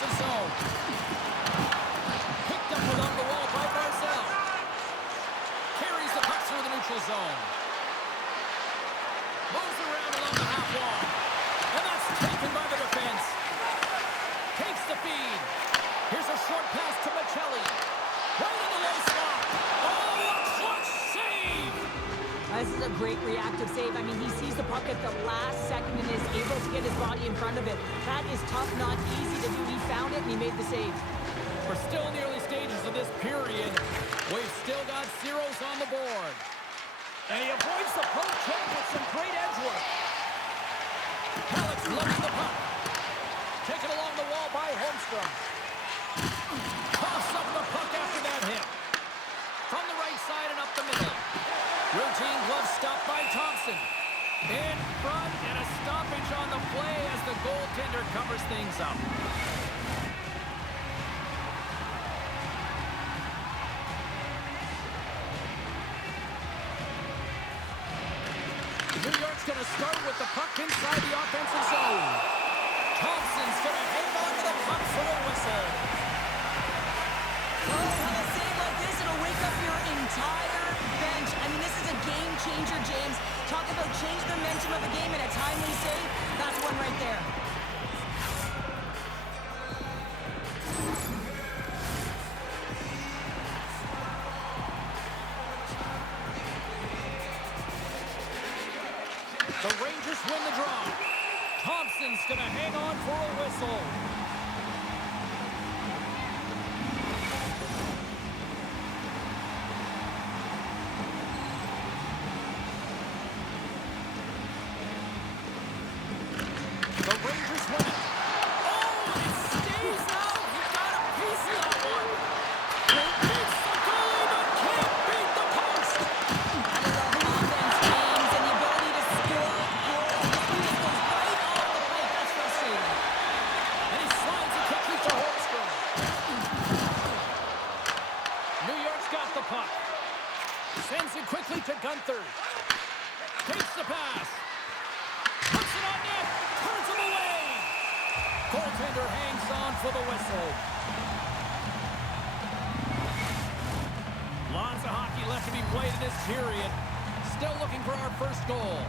offensive zone. Picked up along the wall by Barzell. Carries the puck through the neutral zone. Moves around along the half wall. And that's taken by the defense. Takes the feed. Here's a short pass to Michelli. Right in the low slot. Oh, a clutch save! This is a great reactive save. I mean, he sees the puck at the last second and is able to get his body in front of it. That is tough, not easy to do. He found it and he made the save. We're still in the early stages of this period. We've still got zeros on the board. And he avoids the poke check with some great edge work. Alex loves the puck. Taken along the wall by Holmstrom. Toss up the puck after that hit. From the right side and up the middle. Routine glove stop by Thompson. In front and a stoppage on the play as the goaltender covers things up. New York's going to start with the puck inside the offensive zone. Thompson's going to hang on to the puck for a whistle. Oh, how a save like this, it'll wake up your entire bench. I mean, this is a game changer, James. Talk about change the momentum of the game in a timely save. That's one right there. The Rangers win the draw. Thompson's going to hang on for a whistle. The Rangers win it. Oh, it stays out. He got a piece of that one. It beats the goalie, but can't beat the post. I love offense, James, and the ability to score goals. This one just goes right off the plate. That's frustrating. And he slides it quickly to Holmstrom. New York's got the puck. Sends it quickly to Gunther. Takes the pass. Puts it on net. Turns him away. Goaltender hangs on for the whistle. Lots of hockey left to be played in this period. Still looking for our first goal.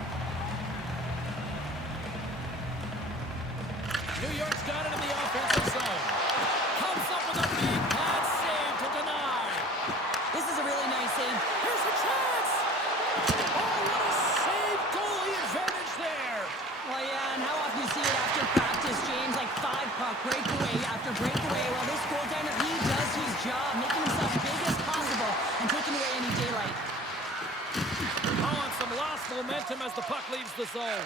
New York's got it in the offensive zone. Comes up with a big pad save to deny. This is a really nice save. Here's a chance. Oh, what a save. Goalie advantage there. Well, yeah, and how often you see it after practice, James, like 5-puck breakaway after breakaway. Well, this goaltender, he does his job, making himself big as possible and taking away any daylight. Oh, and some lost momentum as the puck leaves the zone.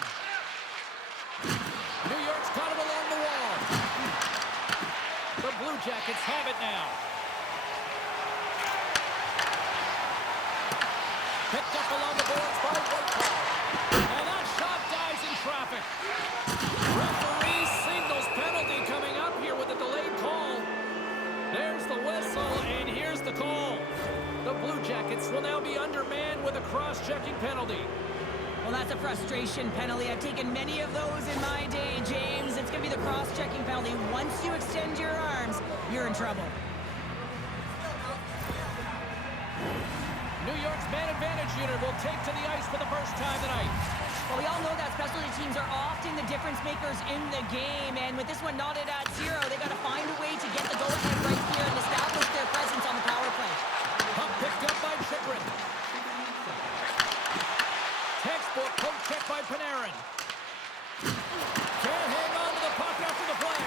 New York's got it along the wall. The Blue Jackets have it now. Picked up along the boards by Whitecloud. And that shot dies in traffic. Referee signals penalty coming up here with a delayed call. There's the whistle, and here's the call. The Blue Jackets will now be undermanned with a cross-checking penalty. Well, that's a frustration penalty. I've taken many of those in my day, James. It's going to be the cross-checking penalty. Once you extend your arms, you're in trouble. New York's man advantage unit will take to the ice for the first time tonight. Well, we all know that specialty teams are often the difference makers in the game, and with this one knotted at 0, they got to find a way to get the go-ahead right here and establish their presence on the power play. Puck picked up by Chychrun. Textbook poke check by Panarin. Can't hang on to the puck after the play.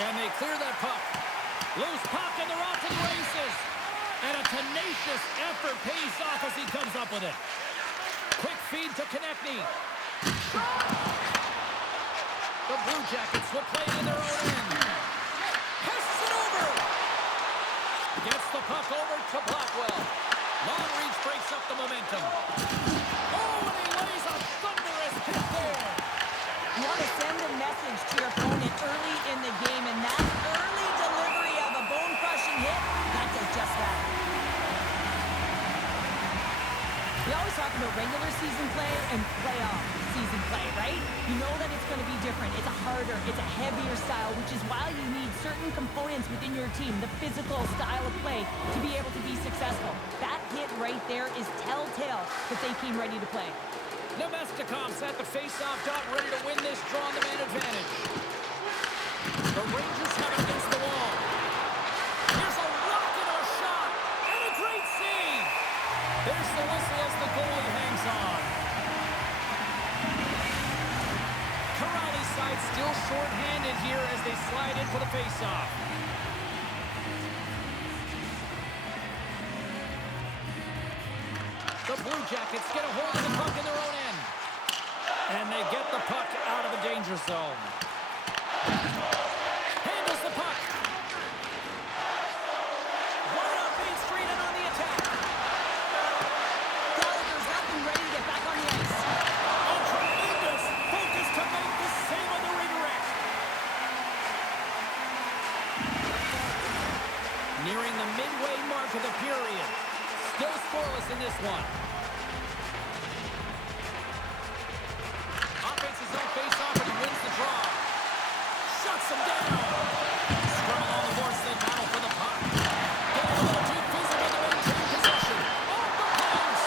And they clear that puck. Loose puck and they're off to the races. And a tenacious effort pays off as he comes up with it. Quick feed to Konechny. The Blue Jackets will play it in their own end. Passes it over. Gets the puck over to Blackwell. Long reach breaks up the momentum. Oh, and he lays a thunderous hit there. You want to send a message to your opponent early in the game, and that early delivery of a bone-crushing hit, that does just that. We always talk about regular season play and playoff season play, right? You know that it's going to be different. It's a harder, it's a heavier style, which is why you certain components within your team, the physical style of play, to be able to be successful. That hit right there is telltale that they came ready to play. Domesticom's at the face-off dot, ready to win this draw on the man advantage. The Rangers have it against the wall. Here's a rocket of a shot, and a great save. There's the whistle as the goalie hangs on. Corrales side still short-handed here as they slide in for the face-off. The Blue Jackets get a hold of the puck in their own end. And they get the puck out of the danger zone. Handles the puck. Wide up Main Street and on the attack. Gallagher's up and ready to get back on the ice. A tremendous focus to make the save on the redirect. Nearing the midway mark of the period. Still scoreless in this one. Offense is on face-off and he wins the draw. Shuts him down. Scrum along the boards, they battle for the puck. Getting a little too physical to maintain possession. Off the post.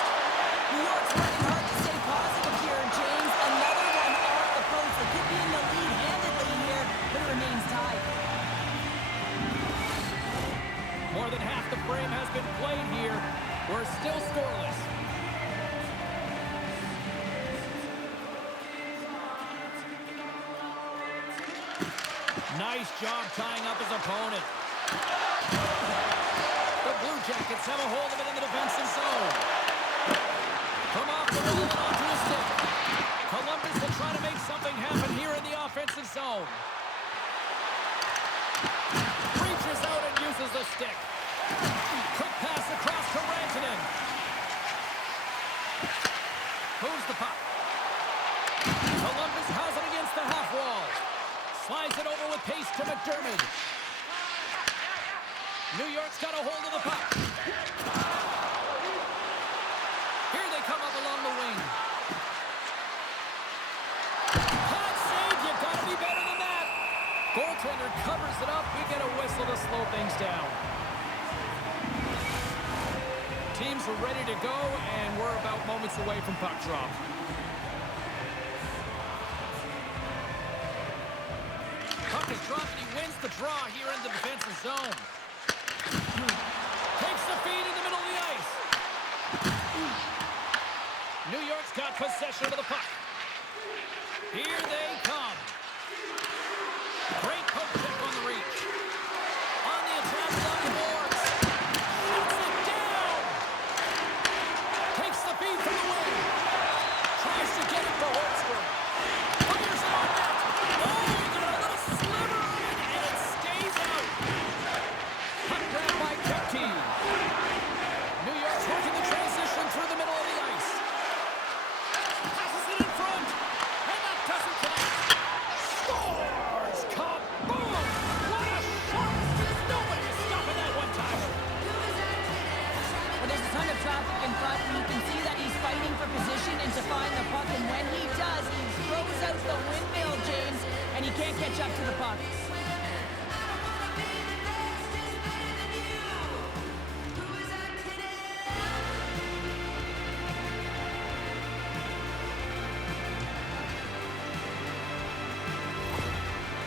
New York's working hard to stay positive here, James. Another one off the post. They could be in the lead handedly here, but it remains tied. More than half the frame has been played here. We're still scoreless. Nice job tying up his opponent. The Blue Jackets have a hold of it in the defensive zone. From off the wall and onto a stick. Columbus will try to make something happen here in the offensive zone. Reaches out and uses the stick. Quick pass across to Rantanen. Moves the puck. Columbus has it against the half wall. Slides it over with pace to McDermott. New York's got a hold of the puck. Here they come up along the wing. Hot save, you gotta be better than that. Goaltender covers it up. We get a whistle to slow things down. Teams are ready to go, and we're about moments away from puck drop. Puck is dropped, and he wins the draw here in the defensive zone. Takes the feed in the middle of the ice. New York's got possession of the puck. Here they come. Great poke check on the reach. On the attack along the boards. Shoots it down. Takes the feed from the wing. Tries to get it for Holmstrom. Fires it on net. Oh, he got a little sliver of it, and it stays out. Puck grabbed by Kepke. New York's working the transition through the middle of the ice. Passes it in front. And that doesn't connect. Scores! Kaboom! What a shot! Nobody's stopping that one time. Well, there's a ton of traffic in front, and you can see that he's fighting for position and to find the puck. And when he does, he throws out the windmill, James, and he can't catch up to the puck.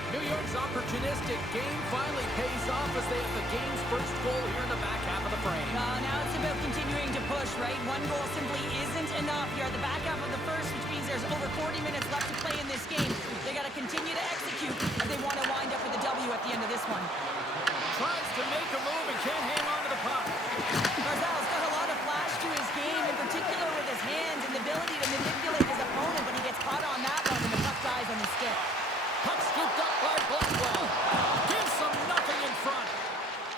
New York's opportunistic game finally pays off as they have the game's first goal here in the back half of the frame. Now it's about continuing to push, right? One goal simply isn't enough. You're at the back half of the first, which means there's over 40 minutes left to play in this game. They got to continue to execute if they want to wind up with a W at the end of this one. Tries to make a move and can't hang on to the puck. Barzal's got a lot of flash to his game, in particular with his hands and the ability to manipulate his opponent, but he gets caught on that one and the puck dies on his stick. Puck scooped up by Blackwell. Gives them nothing in front.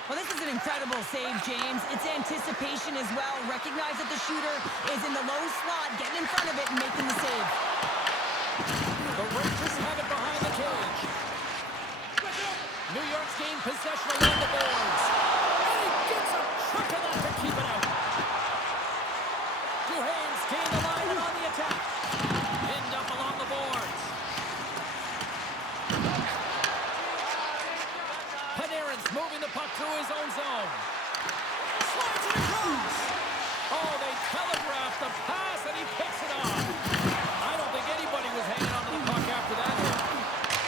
Well, this is an incredible save, James. It's anticipation as well. Recognize that the shooter is in the low slot, getting in front of it and making the save. The Rangers have it behind the cage. New York's gained possession along the boards. And he gets a trick of that to keep it out. Duhane's gained the line and on the attack. Pinned up along the boards. moving the puck through his own zone. Slides it across. Oh, they telegraphed the pass, and he picks it off. I don't think anybody was hanging on to the puck after that.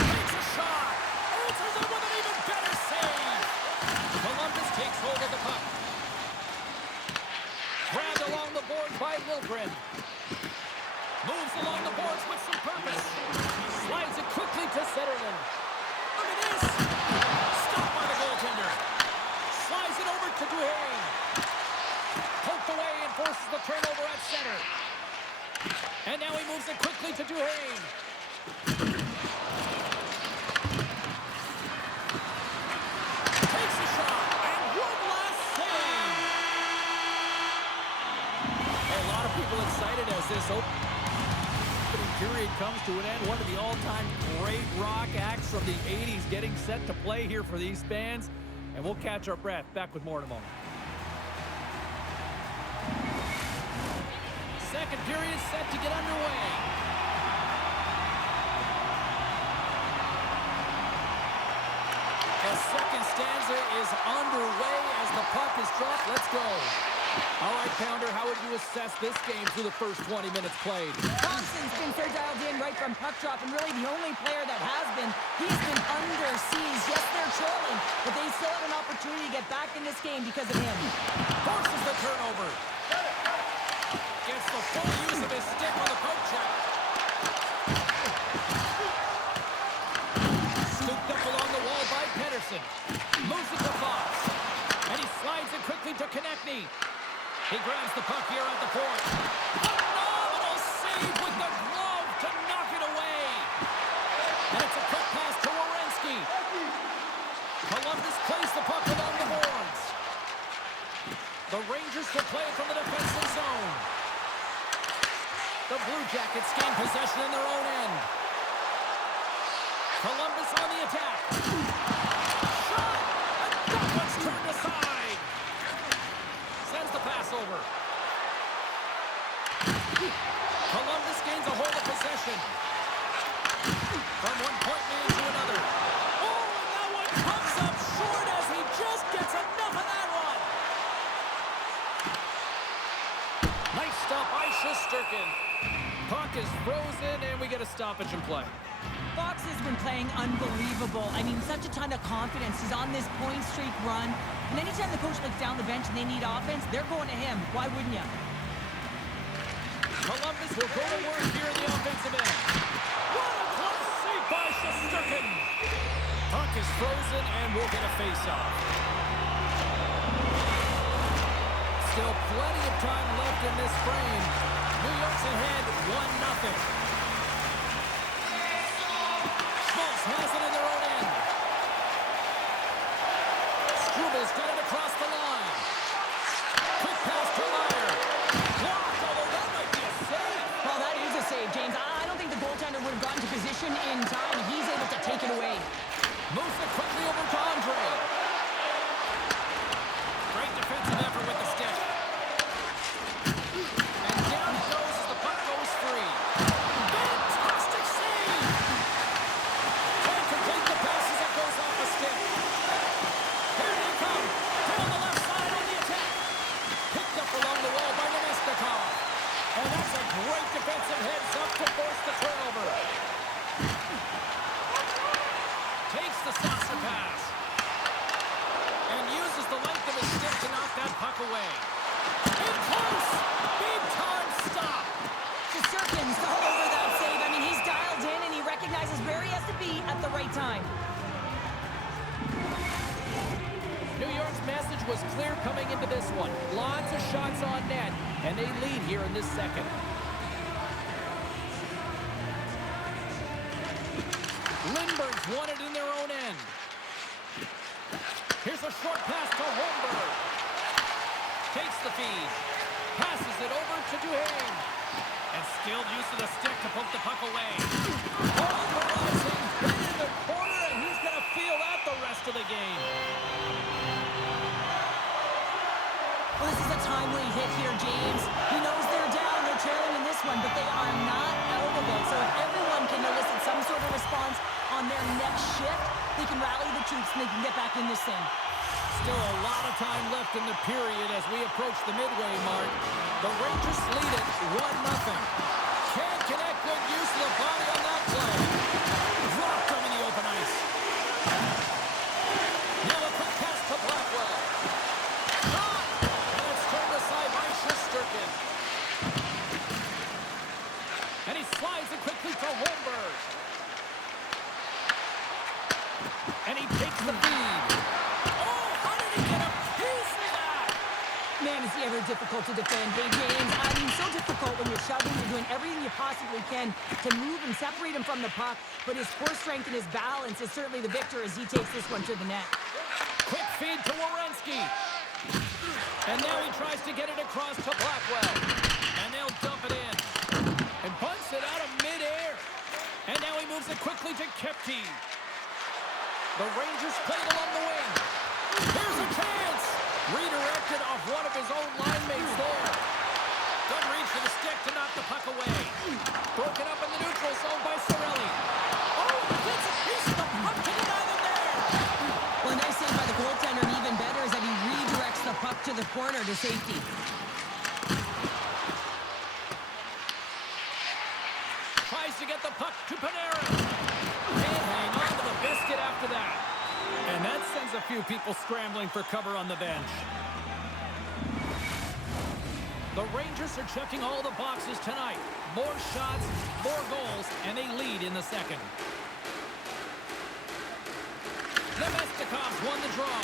Takes a shot. Answers it with an even better save. Columbus takes hold of the puck. Grabbed along the boards by Liljegren. Moves along the boards with some purpose. Slides it quickly to Zetterlund. Look at this. Stopped by the goaltender. Slides it over to Duhane. Poked away and forces the turnover at center. And now he moves it quickly to Duhane. Takes a shot. And one last save. A lot of people excited as this opening period comes to an end. One of the all-time great rock acts from the 80s getting set to play here for these fans. And we'll catch our breath. Back with more in a moment. Second period set to get underway. The second stanza is underway as the puck is dropped. Let's go. All right, Pounder, how would you assess this game through the first 20 minutes played? Thompson's been so dialed in right from puck drop, and really the only player that has been. He's been under siege. Yes, they're trailing, but they still have an opportunity to get back in this game because of him. Forces the turnover. Gets the full use of his stick on the poke check. Scooped up along the wall by Pedersen. Moves it to Fox. And he slides it quickly to Konechny. He grabs the puck here at the point. Phenomenal save with the glove to knock it away. And it's a quick pass to Werenski. Columbus plays the puck along the boards. The Rangers will play from the defensive zone. The Blue Jackets gain possession in their own end. Columbus on the attack. Shot! And that one's turned aside. Sends the pass over. Columbus gains a hold of possession. From one point man to another. Oh, and that one comes up short as he just gets enough of that one. Nice stop by Shesterkin. Puck is frozen, and we get a stoppage in play. Fox has been playing unbelievable. I mean, such a ton of confidence. He's on this point streak run. And anytime the coach looks down the bench and they need offense, they're going to him. Why wouldn't you? Columbus will go to work here in the offensive end. What a close save by Shesterkin. Puck is frozen, and we'll get a face-off. Still plenty of time left in this frame. New York's ahead 1-0. Schmaltz has it in their own end. Strubles got it across the line. Quick pass to Meyer. Blocked, although that might be a save. Well, that is a save, James. I don't think the goaltender would have gotten to position in time. He's able to take it away. Moves it quickly over to Andre. Great defensive effort with the stick. And down it goes as the puck goes free. Fantastic save! Can't complete the pass as it goes off the stick. Here they come. Down the left side on the attack. Picked up along the wall by Nemestikov. And that's a great defensive heads-up to force the turnover. Takes the saucer pass. And uses the length of his stick to knock that puck away. In close! Big-time stop! Shesterkin's all over that save. I mean, he's dialed in and he recognizes where he has to be at the right time. New York's message was clear coming into this one. Lots of shots on net, and they lead here in this second. Lindbergh's won it in their own end. Here's a short pass to Holmberg. Takes the feed. Passes it over to Duhane. And skilled use of the stick to poke the puck away. Polarizing hit in the corner, and he's going to feel that the rest of the game. Well, this is a timely hit here, James. He knows they're down, they're trailing in this one, but they are not out of it. So if everyone can elicit some sort of response on their next shift, they can rally the troops and they can get back in this thing. Still a lot of time left in the period as we approach the midway mark. The Rangers lead it 1-0. Can't connect. Good use of the body on that play. Dropped him in the open ice. Now a quick pass to Blackwell. Shot! And it's turned aside by Shesterkin. And he slides it quickly to Holmberg. And he takes the feed. Oh, how did he get a piece of that? Man, is he ever difficult to defend. Hey, James, I mean, so difficult when you're shoving. You're doing everything you possibly can to move and separate him from the puck. But his core strength and his balance is certainly the victor as he takes this one to the net. Quick feed to Werenski. And now he tries to get it across to Blackwell. And they'll dump it in. And bunts it out of midair. And now he moves it quickly to Kepke. The Rangers play it along the wing. Here's a chance. Redirected off one of his own line mates there. Good reach for the stick to knock the puck away. Broken up in the neutral zone by Cirelli. Oh, gets a piece of the puck to deny them there. Well, a nice save by the goaltender, and even better is that he redirects the puck to the corner to safety. Tries to get the puck to Panarin. Can't hang on to the biscuit after that. And that sends a few people scrambling for cover on the bench. The Rangers are checking all the boxes tonight. More shots, more goals, and they lead in the second. Nemestikov's won the draw.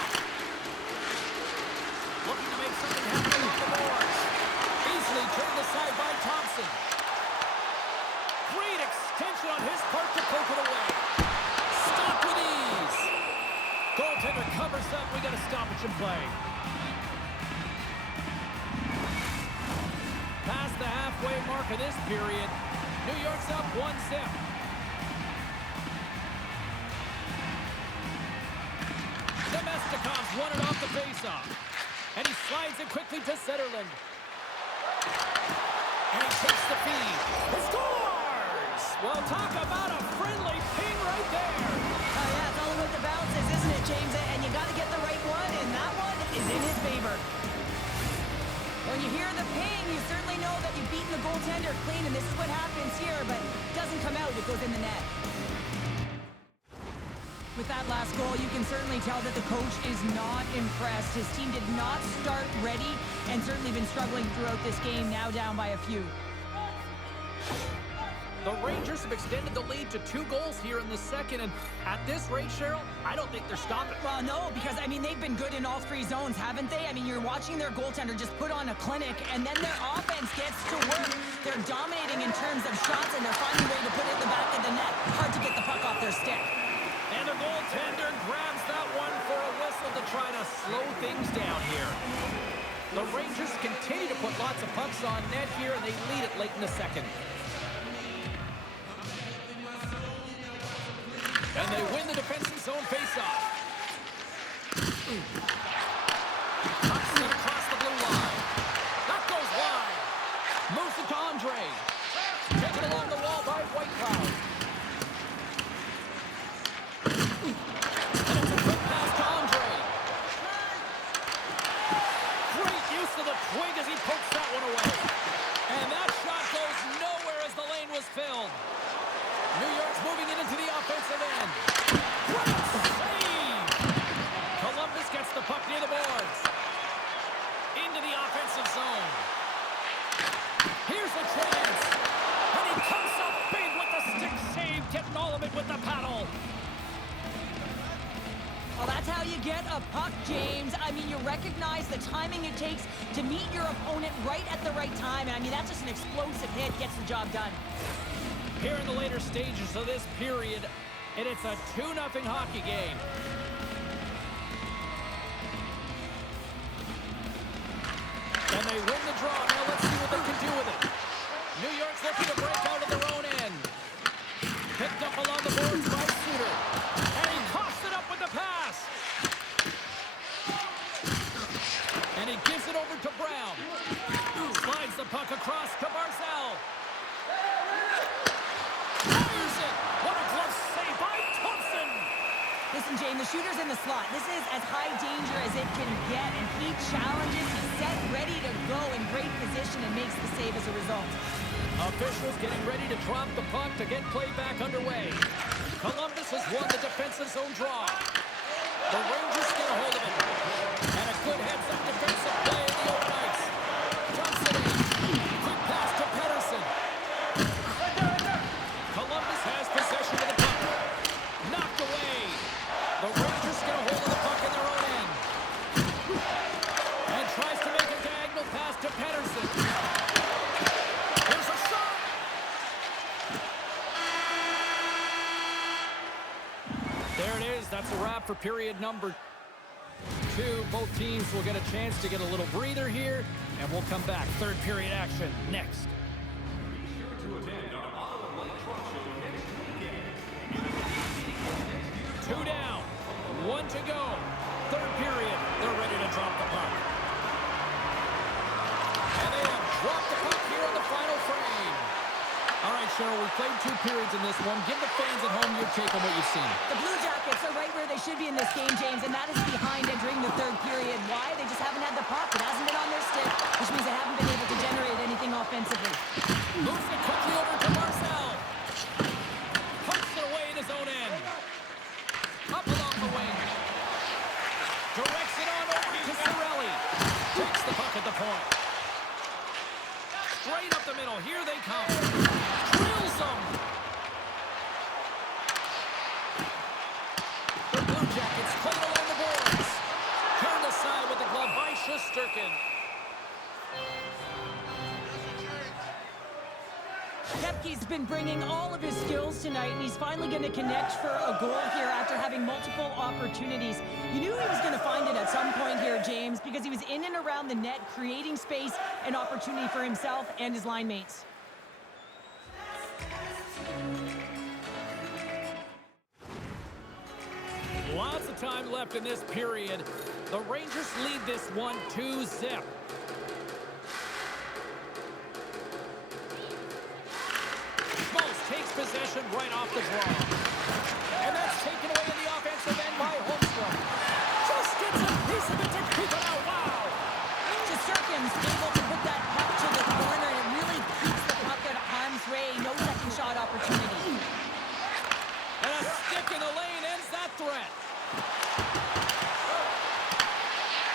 Looking to make something happen on the boards. Easily turned aside by Thompson. Great extension on his part to poke it away. Stop with ease. Goaltender covers up. We got a stoppage in play. Past the halfway mark of this period, New York's up 1-0. Nemestikov's won it off the faceoff. And he slides it quickly to Zetterlund. And he takes the feed. He scores! Well, talk about a friendly ping right there. Oh, yeah, it's all about the bounces, isn't it, James? And you got to get the right one, and that one is in his favor. When you hear the ping, you certainly know that you've beaten the goaltender clean, and this is what happens here, but it doesn't come out. It goes in the net. With that last goal, you can certainly tell that the coach is not impressed. His team did not start ready and certainly been struggling throughout this game, now down by a few. The Rangers have extended the lead to 2 goals here in the second, and at this rate, Cheryl, I don't think they're stopping. Well, no, because, I mean, they've been good in all 3 zones, haven't they? I mean, you're watching their goaltender just put on a clinic, and then their offense gets to work. They're dominating in terms of shots, and they're finding a way to put it in the back of the net. Hard to get the puck off their stick. And the goaltender grabs that one for a whistle to try to slow things down here. The Rangers continue to put lots of pucks on net here, and they lead it late in the second. And they win the defensive zone faceoff. Puck sent across the blue line. That goes wide. Moves it to Andre. Taken along the wall by Whitecloud. And it's a quick pass to Andre. Great use of the twig as he pokes that one away. And that shot goes nowhere as the lane was filled. New York's moving it into the offensive end. Great save! Columbus gets the puck near the boards. Into the offensive zone. Here's a chance. And he comes up big with the stick save, getting all of it with the paddle. Well, that's how you get a puck, James. I mean, you recognize the timing it takes to meet your opponent right at the right time. And I mean, that's just an explosive hit, gets the job done. Here in the later stages of this period, and it's a 2-0 hockey game. And they win the draw. Now let's see what they can do with it. New York's looking to break out of their own end. Picked up along the boards by Suter. And he coughs it up with the pass. And he gives it over to Brown. Slides the puck across to Barzal. Fires it! What a glove save by Thompson! This shooter's in the slot. This is as high danger as it can get, and he challenges. He's set, ready to go in great position, and makes the save as a result. Officials getting ready to drop the puck to get play back underway. Columbus has won the defensive zone draw. The Rangers get a hold of it. And a good heads-up defensive play in the open ice. Johnson in. Quick pass to Pettersson. Columbus has possession of the puck. Knocked away. The Rangers get a hold of the puck in their own end. And tries to make a diagonal pass to Pettersson. There's a shot. There it is. That's a wrap for period number 2. Both teams will get a chance to get a little breather here, and we'll come back. Third period action next. 2 down, 1 to go. Third period, they're ready to drop the puck. And they have dropped the puck here in the final frame. All right, Cheryl, we played 2 periods in this one. Give the fans at home your take on what you've seen. The Blue Jackets are right where they should be in this game, James, and that is behind entering the third period. Why? They just haven't had the puck. It hasn't been on their stick, which means they haven't been able to generate anything offensively. Moves it quickly over to Marcel. Punts it away in his own end. Up along the wing. Directs it on over to Cirelli. Takes the puck at the point. Straight up the middle. Here they come. Drills them. The Blue Jackets play it along the boards. Turned aside with the glove by Shesterkin. Kepke's been bringing all of his skills tonight, and he's finally going to connect for a goal here after having multiple opportunities. You knew he was going to find it at some point here, James, because he was in and around the net, creating space and opportunity for himself and his line mates. Lots of time left in this period. The Rangers lead this one 2-0. Takes possession right off the draw. And that's taken away in the offensive end by Holmstrom. Just gets a piece of it to keep it out. Wow! Shesterkin's able to put that puck to the corner, and it really keeps the puck out of harm's way. No second shot opportunity. And a stick in the lane ends that threat.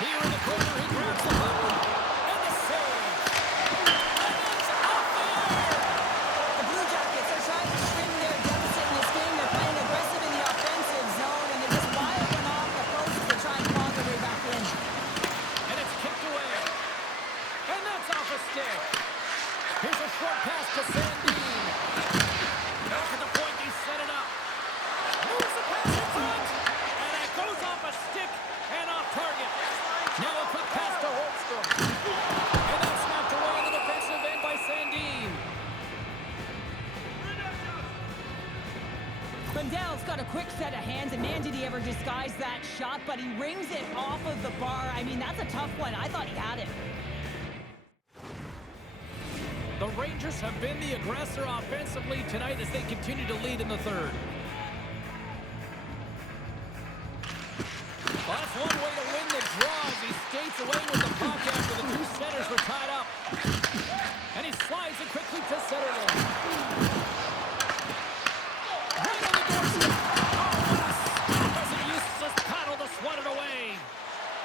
Here in the corner, he grabs the puck. And the save. And it's out there! The Blue Jackets are trying to shrink their deficit in this game. They're playing aggressive in the offensive zone, and they just wire one off the post to try and claw their way back in. And it's kicked away. And that's off a stick. Here's a short pass to Sandin. Back at the point, he set it up. Moves the pass in front. And it goes off a stick and off target. Now a quick pass to Holmstrom. And that's snapped away in the defensive end by Sandin. Lundell's got a quick set of hands, and man, did he ever disguise that shot, but he rings it off of the bar. I mean, that's a tough one. I thought he had it. The Rangers have been the aggressor offensively tonight as they continue to lead in the third. Well, that's one way to win the draw as he skates away with the puck after the 2 centers were tied up. And he slides it quickly to Zetterlund. Right on the doorstep. Oh, what a stop as he uses his paddle to swat it away.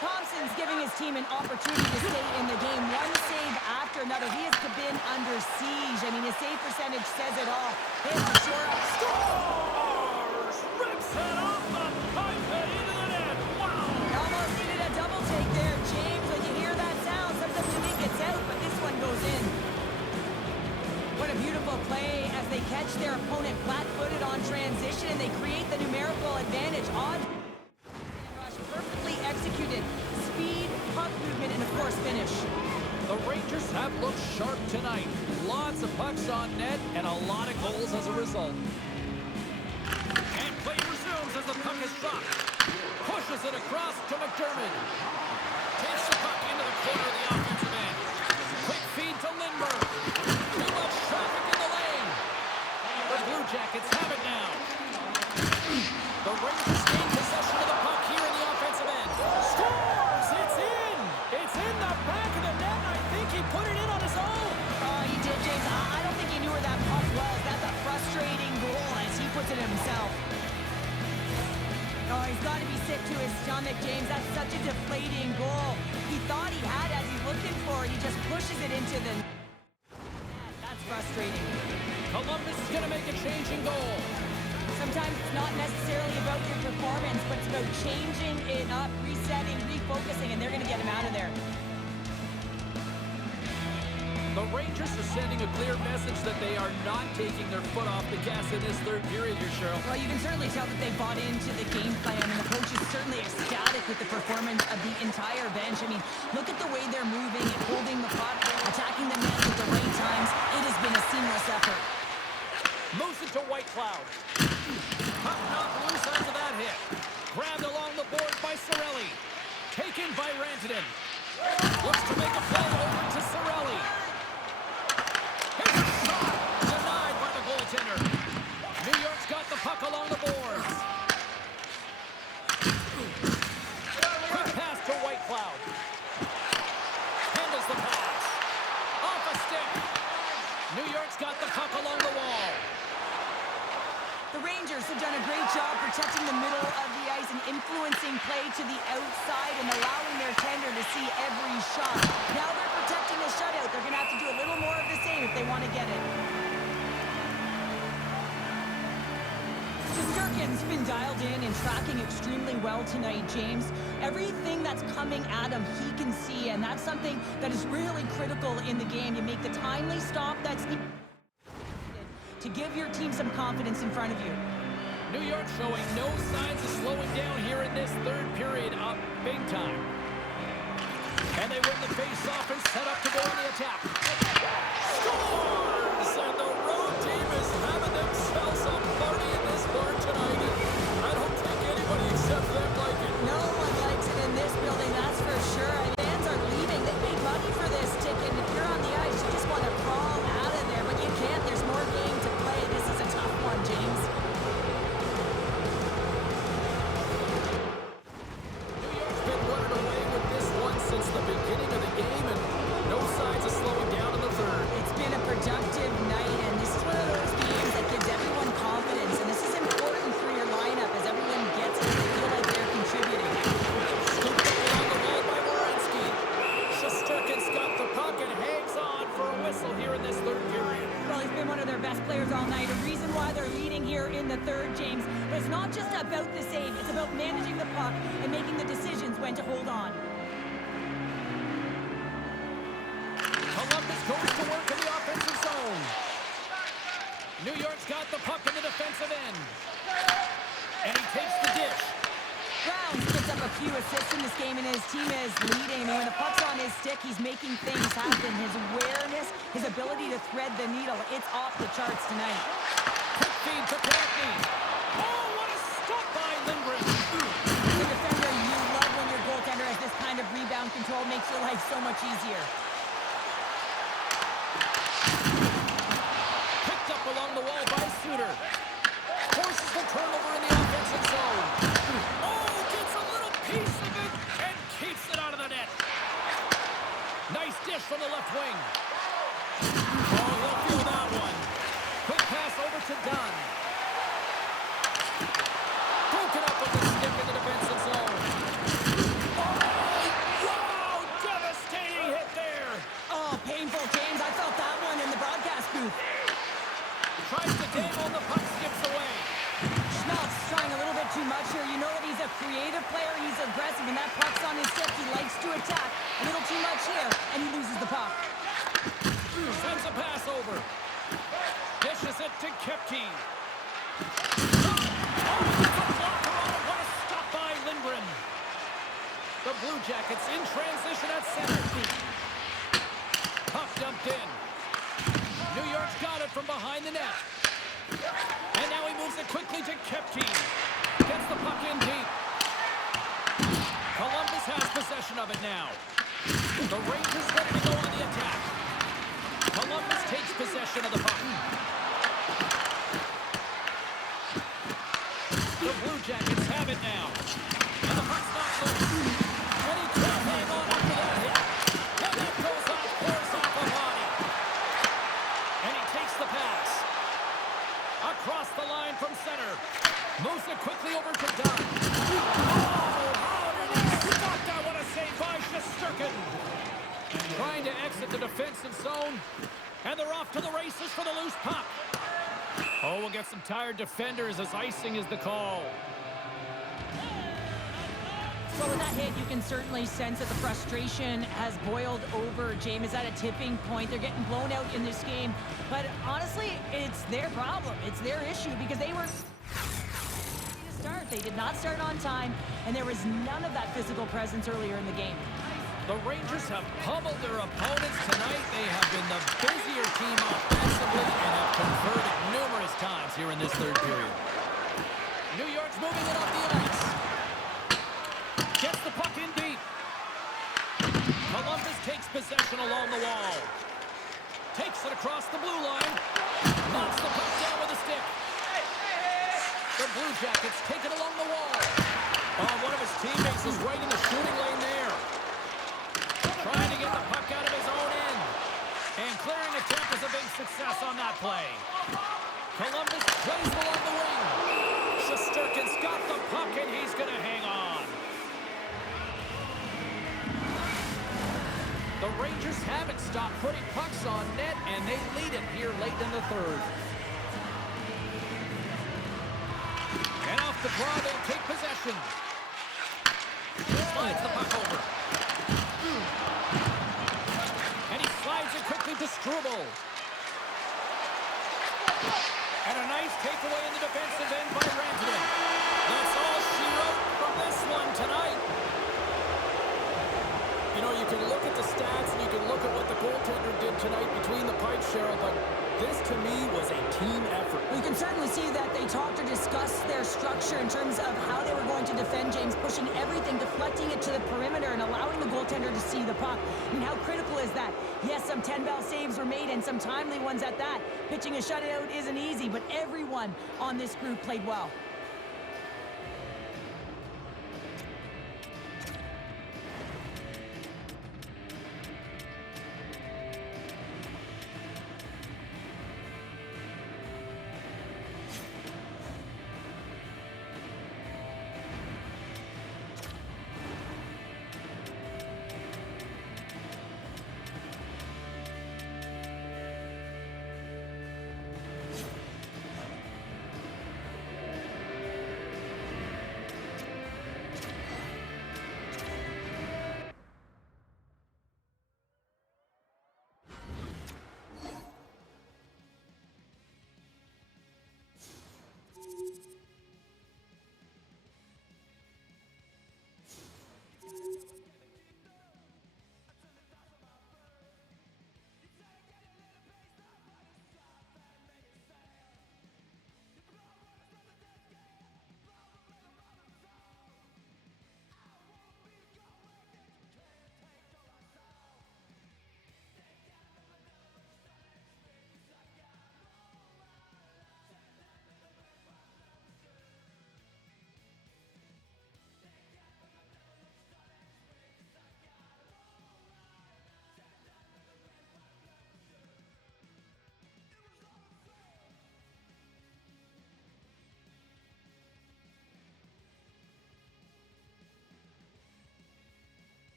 Thompson's giving his team an opportunity to stay in the game. One save after another. He has been under siege. I mean, his save percentage says it all. Hits the shore up. Scores! Rips it off the pipe and into the net. Wow! Almost needed a double take there, James. When you hear that sound, sometimes you think it's out, but this one goes in. What a beautiful play as they catch their opponent flat-footed on transition, and they create the numerical advantage. Odd rush, perfectly executed. Speed, puck movement, and of course finish. The Rangers have looked sharp tonight. Lots of pucks on net and a lot of goals as a result. And play resumes as the puck is dropped. Pushes it across to McDermott. Takes the puck into the corner of the offensive end. Quick feed to Lindbergh. Too much traffic in the lane. The Blue Jackets have it now. The Rangers gain possession of the puck. James. That's such a deflating goal. He thought he had as he's looking for it. He just pushes it into the... That's frustrating. Columbus is going to make a change in goal. Sometimes it's not necessarily about your performance, but it's about changing it up, resetting, refocusing, and they're going to get him out of there. The Rangers are sending a clear message that they are not taking their foot off the gas in this third period here, Cheryl. Well, you can certainly tell that they bought into the game plan, and the coach is certainly ecstatic with the performance of the entire bench. I mean, look at the way they're moving and holding the puck, attacking the net at the right times. It has been a seamless effort. Moves it to Whitecloud. Puck knocked loose after that hit. Grabbed along the board by Cirelli. Taken by Rantanen. Looks to make a play over to Cirelli. Here's a shot. Denied by the goaltender. New York's got the puck along the boards. Quick pass to Whitecloud. Handles the pass. Off a stick. New York's got the puck along the wall. The Rangers have done a great job protecting the middle of the ice and influencing play to the outside and allowing their tender to see every shot. Now they're protecting the shutout. They're going to have to do a little more of the same if they want to get it. Shesterkin's been dialed in and tracking extremely well tonight, James. Everything that's coming at him, he can see, and that's something that is really critical in the game. You make the timely stop that's needed to give your team some confidence in front of you. New York showing no signs of slowing down here in this third period, up big time. And they win the face-off and set up to go on the attack. Scores! And the road team is having themselves a party in this bar tonight. I don't think anybody except them like it. No one likes it in this building, that's for sure. Fans are leaving. They paid money for this ticket. If you're on the ice, you just want to crawl out of there, but you can't. There's more game to play. This is a tough one, James. New York's been running away with this one since the beginning of the game, and no signs of slowing down in the third. It's been a productive night, and this is one of those games that gives everyone confidence, and this is important for your lineup as everyone gets it. They feel like they're contributing. Scooped up along the wall by Werenski. Shesterkin's got the puck and hangs on for a whistle here in this third period. Well, he's been one of their best players all night. A reason why they're leading here in the third, James. But it's not just about the save. It's about managing the puck and making the decisions when to hold on. Columbus goes to work in the offensive zone. New York's got the puck in the defensive end. And he takes the dish. Brown's picked up a few assists in this game, and his team is leading. I mean, when the puck's on his stick, he's making things happen. His awareness, his ability to thread the needle, it's off the charts tonight. Quick feed to Packney. Oh, what a stop by Lindgren. As a defender, you love when your goaltender has this kind of rebound control. Makes your life so much easier. Picked up along the wall by Suter. Forces the turnover in the offensive zone. Oh, gets a little piece of it and keeps it out of the net. Nice dish from the left wing. Oh, he'll feel that one. Quick pass over to Dunn. Broken up with the stick in the defensive zone. Oh, wow, devastating hit there. Oh, painful, James. I felt that one in the broadcast booth. Tries to dangle, the puck skips away. Schmeltz trying a little bit too much here. You know that he's a creative player. He's aggressive, and that puck's on his stick. He likes to attack. A little too much here, and he loses the puck. Sends a pass over. Dishes it to Kepke. What a stop by Lindgren. The Blue Jackets in transition at center. Puck dumped in. New York's got it from behind the net. And now he moves it quickly to Kepke. Gets the puck in deep. Columbus has possession of it now. The Rangers ready to go on the attack. Columbus takes possession of the puck. The Blue Jackets have it now. And the puck's not loose. And he can't hang on after that hit. And that goes off, pours off a body. And he takes the pass. Across the line from center. Moves it quickly over to Dunn. Oh, how did And they're off to the races for the loose puck. Oh, we'll get some tired defenders as icing is the call. So with that hit, you can certainly sense that the frustration has boiled over. James is at a tipping point. They're getting blown out in this game. But honestly, it's their problem. It's their issue because they were to start. They did not start on time, and there was none of that physical presence earlier in the game. The Rangers have pummeled their opponents tonight. They have been the busier team offensively and have converted numerous times here in this third period. New York's moving it up the ice. Gets the puck in deep. Columbus takes possession along the wall. Takes it across the blue line. Knocks the puck down with a stick. The Blue Jackets take it along the wall. Oh, one of his teammates is right in the shooting lane there. Trying to get the puck out of his own end. And clearing attempt is a big success on that play. Columbus plays along the wing. Shesterkin's got the puck and he's going to hang on. The Rangers haven't stopped putting pucks on net, and they lead it here late in the third. And off the draw, they'll take possession. Slides the puck over. And he slides it quickly to Struble. And a nice takeaway in the defensive end by Rantanen. That's all she wrote from this one tonight. You know, you can look at the stats and you can look at what the goaltender did tonight between the pipes, Cheryl, but this to me was a team effort. You can certainly see that they talked or discussed their structure in terms of how they were going to defend James, pushing everything, deflecting it to the perimeter, and allowing the goaltender to see the puck. I mean, how critical is that? Yes, some 10-bell saves were made and some timely ones at that. Pitching a shutout isn't easy, but everyone on this group played well.